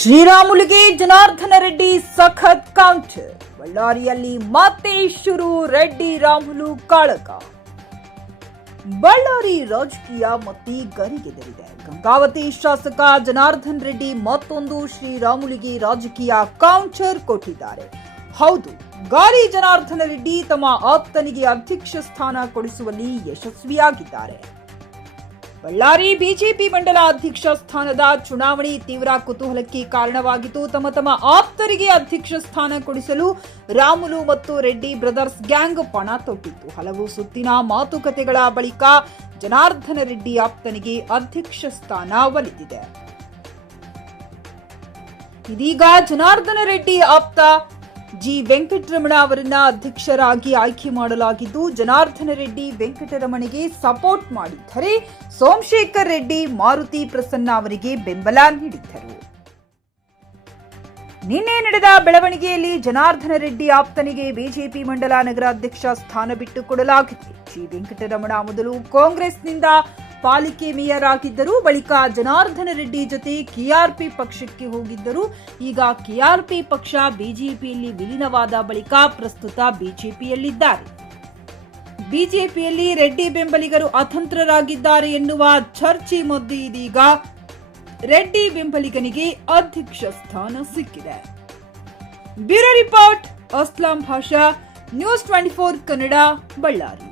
ಶ್ರೀರಾಮುಲುಗೆ ಜನಾರ್ದನ ರೆಡ್ಡಿ ಸಖತ್ ಕೌಂಟರ್ ಬಳ್ಳಾರಿಯಲ್ಲಿ ಮತ್ತೆ ಶುರು, ರೆಡ್ಡಿ ರಾಮುಲು ಕಾಳಕ ಬಳ್ಳಾರಿ ರಾಜಕೀಯ ಮತ್ತೆ ಗರಿಗೆದರಿದೆ ಗಂಗಾವತಿ ಶಾಸಕ ಜನಾರ್ದನ್ ರೆಡ್ಡಿ ಮತ್ತೊಂದು ಶ್ರೀರಾಮುಲಿಗೆ ರಾಜಕೀಯ ಕೌಂಟರ್ ಕೊಟ್ಟಿದ್ದಾರೆ. ಹೌದು, ಗಾರಿ ಜನಾರ್ದನ ರೆಡ್ಡಿ ತಮ್ಮ ಆಪ್ತನಿಗೆ ಅಧ್ಯಕ್ಷ ಸ್ಥಾನ ಕೊಡಿಸುವಲ್ಲಿ ಯಶಸ್ವಿಯಾಗಿದ್ದಾರೆ. ಬಳ್ಳಾರಿ ಬಿಜೆಪಿ ಮಂಡಲ ಅಧ್ಯಕ್ಷ ಸ್ಥಾನದ ಚುನಾವಣೆ ತೀವ್ರ ಕುತೂಹಲಕ್ಕೆ ಕಾರಣವಾಗಿತ್ತು ತಮ್ಮ ತಮ್ಮ ಆಪ್ತರಿಗೆ ಅಧ್ಯಕ್ಷ ಸ್ಥಾನ ಕೊಡಿಸಲು ರಾಮುಲು ಮತ್ತು ರೆಡ್ಡಿ ಬ್ರದರ್ಸ್ ಗ್ಯಾಂಗ್ ಪಣ ತೊಟ್ಟಿತ್ತು. ಹಲವು ಸುತ್ತಿನ ಮಾತುಕತೆಗಳ ಬಳಿಕ ಜನಾರ್ದನ ರೆಡ್ಡಿ ಆಪ್ತನಿಗೆ ಅಧ್ಯಕ್ಷ ಸ್ಥಾನ ಒಲಿದಿದೆ. ಇದೀಗ ಜನಾರ್ದನ ರೆಡ್ಡಿ ಆಪ್ತ ಜಿ ವೆಂಕಟರಮಣ ಅವರನ್ನ ಅಧ್ಯಕ್ಷರಾಗಿ ಆಯ್ಕೆ ಮಾಡಲಾಗಿದ್ದು, ಜನಾರ್ದನ ರೆಡ್ಡಿ ವೆಂಕಟರಮಣಿಗೆ ಸಪೋರ್ಟ್ ಮಾಡಿದ್ದರೆ ಸೋಮಶೇಖರ್ ರೆಡ್ಡಿ, ಮಾರುತಿ ಪ್ರಸನ್ನ ಅವರಿಗೆ ಬೆಂಬಲ ನೀಡಿದ್ದರು. ನಿನ್ನೆ ನಡೆದ ಬೆಳವಣಿಗೆಯಲ್ಲಿ ಜನಾರ್ದನ ರೆಡ್ಡಿ ಆಪ್ತನಿಗೆ ಬಿಜೆಪಿ ಮಂಡಲ ನಗರಾಧ್ಯಕ್ಷ ಸ್ಥಾನ ಬಿಟ್ಟು ಕೊಡಲಾಗಿದೆ ಜಿ ವೆಂಕಟರಮಣ ಮೊದಲು ಕಾಂಗ್ರೆಸ್ನಿಂದ ಪಾಲಿಕೆ ಮೇಯರ್ ಆಗಿದ್ದರು ಬಳಿಕ ಜನಾರ್ದನ ರೆಡ್ಡಿ ಜೊತೆ ಕೆಆರ್ಪಿ ಪಕ್ಷಕ್ಕೆ ಹೋಗಿದ್ದರು. ಈಗ ಕೆಆರ್ಪಿ ಪಕ್ಷ ಬಿಜೆಪಿಯಲ್ಲಿ ವಿಲೀನವಾದ ಬಳಿಕ ಪ್ರಸ್ತುತ ಬಿಜೆಪಿಯಲ್ಲಿದ್ದಾರೆ. ಬಿಜೆಪಿಯಲ್ಲಿ ರೆಡ್ಡಿ ಬೆಂಬಲಿಗರು ಅತಂತ್ರರಾಗಿದ್ದಾರೆ ಎನ್ನುವ ಚರ್ಚೆ ಮಧ್ಯೆ ಇದೀಗ. ರೆಡ್ಡಿ ಬೆಂಬಲಿಗನಿಗೆ ಅಧ್ಯಕ್ಷ ಸ್ಥಾನ ಸಿಕ್ಕಿದೆ. Bureau report, Aslam Basha, news twenty four Kannada, Ballari.